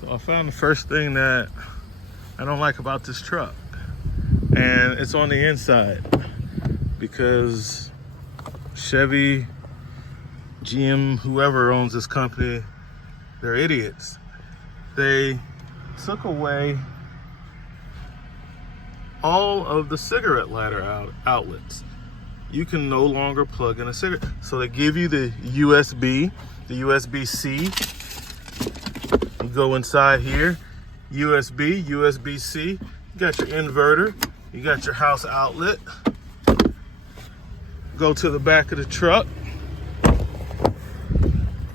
So I found the first thing that I don't like about this truck, and it's on the inside, because Chevy, GM, whoever owns this company, they're idiots. They took away all of the cigarette lighter outlets. You can no longer plug in a cigarette. So they give you the USB, the USB-C. You go inside here, USB, USB-C. You got your inverter. You got your house outlet. Go to the back of the truck.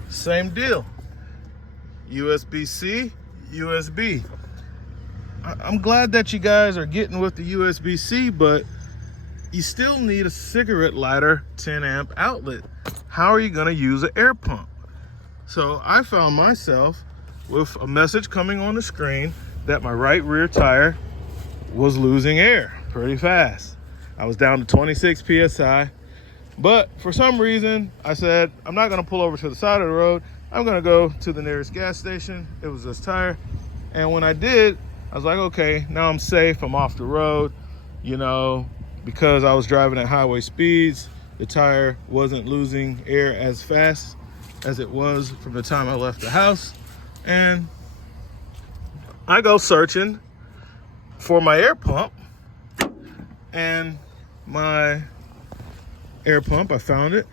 Same deal. USB-C, USB. I'm glad that you guys are getting with the USB-C, but you still need a cigarette lighter 10 amp outlet. How are you going to use an air pump? So I found myself with a message coming on the screen that my right rear tire was losing air pretty fast. I was down to 26 PSI, but for some reason I said, I'm not going to pull over to the side of the road. I'm going to go to the nearest gas station. It was this tire. And when I did, I was like, okay, now I'm safe. I'm off the road, you know, because I was driving at highway speeds. The tire wasn't losing air as fast as it was from the time I left the house. And I go searching for my air pump, and my air pump, I found it,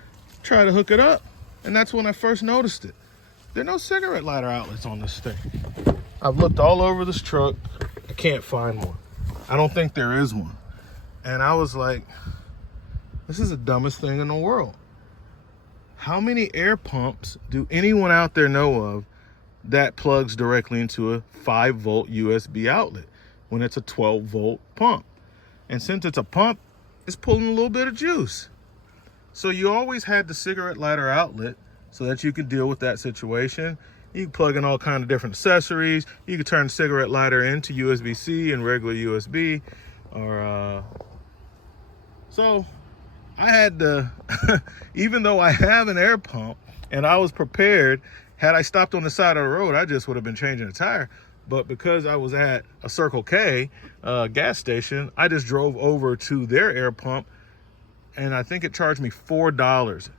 try to hook it up. And that's when I first noticed it. There are no cigarette lighter outlets on this thing. I've looked all over this truck. I can't find one. I don't think there is one. And I was like, this is the dumbest thing in the world. How many air pumps do anyone out there know of that plugs directly into a 5-volt USB outlet when it's a 12-volt pump? And since it's a pump, it's pulling a little bit of juice. So you always had the cigarette lighter outlet so that you could deal with that situation. You can plug in all kinds of different accessories. You can turn the cigarette lighter into USB-C and regular USB. So I had to, even though I have an air pump and I was prepared, had I stopped on the side of the road, I just would have been changing a tire. But because I was at a Circle K gas station, I just drove over to their air pump, and I think it charged me $4.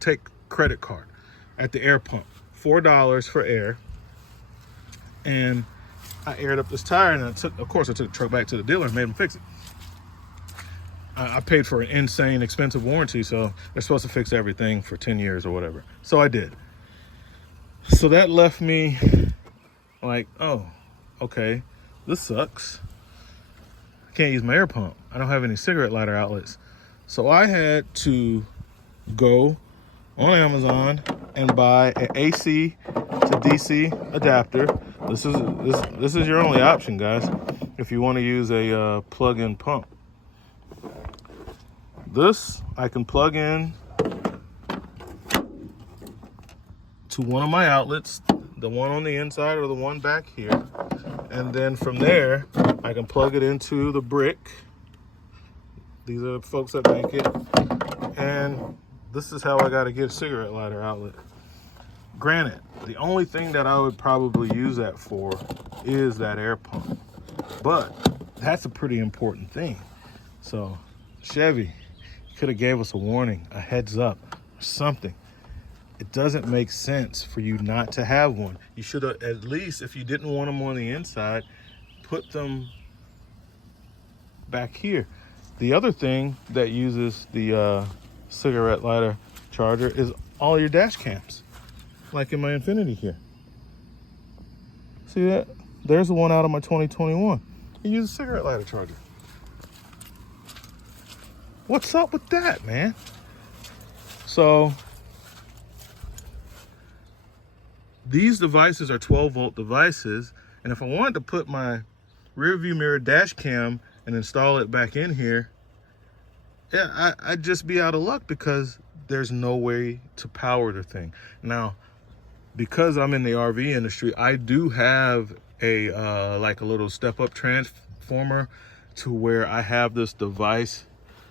Take credit card at the air pump. $4 for air. And I aired up this tire, and I took the truck back to the dealer and made them fix it. I paid for an insane expensive warranty, so they're supposed to fix everything for 10 years or whatever. So I did. So that left me like, oh, okay, this sucks. I can't use my air pump. I don't have any cigarette lighter outlets. So I had to go on Amazon and buy an AC to DC adapter. This is your only option, guys, if you want to use a plug-in pump. This I can plug in to one of my outlets, the one on the inside or the one back here, and then from there I can plug it into the brick. These are the folks that make it, and this is how I got to get a cigarette lighter outlet. Granted, the only thing that I would probably use that for is that air pump, but that's a pretty important thing. So Chevy could have gave us a warning, a heads up, or something. It doesn't make sense for you not to have one. You should have, at least if you didn't want them on the inside, put them back here. The other thing that uses the cigarette lighter charger is all your dash cams, like in my Infiniti here. See that? There's the one out of my 2021. It uses a cigarette lighter charger. What's up with that, man? So these devices are 12-volt devices, and if I wanted to put my rear view mirror dash cam and install it back in here, yeah, I'd just be out of luck because there's no way to power the thing. Now, because I'm in the RV industry, I do have a like a little step-up transformer to where I have this device.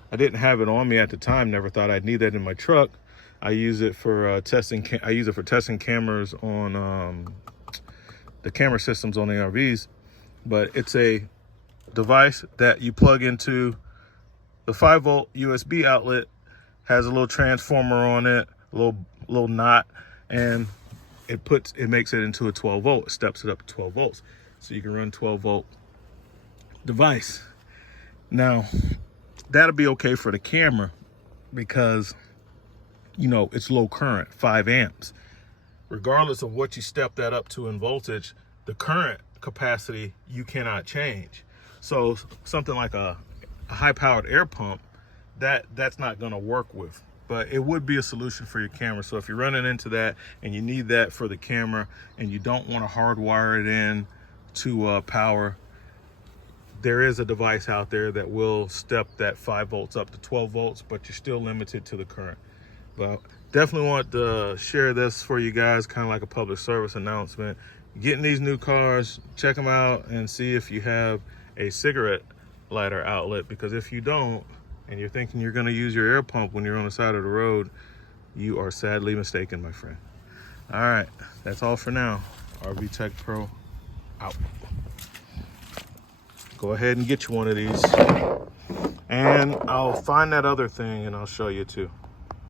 I didn't have it on me at the time, never thought I'd need that in my truck. I use it for testing. I use it for testing cameras on the camera systems on the RVs, but it's a device that you plug into the 5-volt USB outlet, has a little transformer on it, a little knot, and it makes it into a 12 volt. It steps it up to 12 volts. So you can run 12 volt device. Now, that'll be okay for the camera because, you know, it's low current, 5 amps. Regardless of what you step that up to in voltage, the current capacity you cannot change. So something like a high-powered air pump, that's not going to work with. But it would be a solution for your camera. So if you're running into that and you need that for the camera and you don't want to hardwire it in to power, there is a device out there that will step that 5 volts up to 12 volts, but you're still limited to the current. But definitely want to share this for you guys, kind of like a public service announcement. Getting these new cars, check them out and see if you have a cigarette lighter outlet, because if you don't, and you're thinking you're going to use your air pump when you're on the side of the road, you are sadly mistaken, my friend. All right, that's all for now. RV Tech Pro out. Go ahead and get you one of these, and I'll find that other thing and I'll show you too.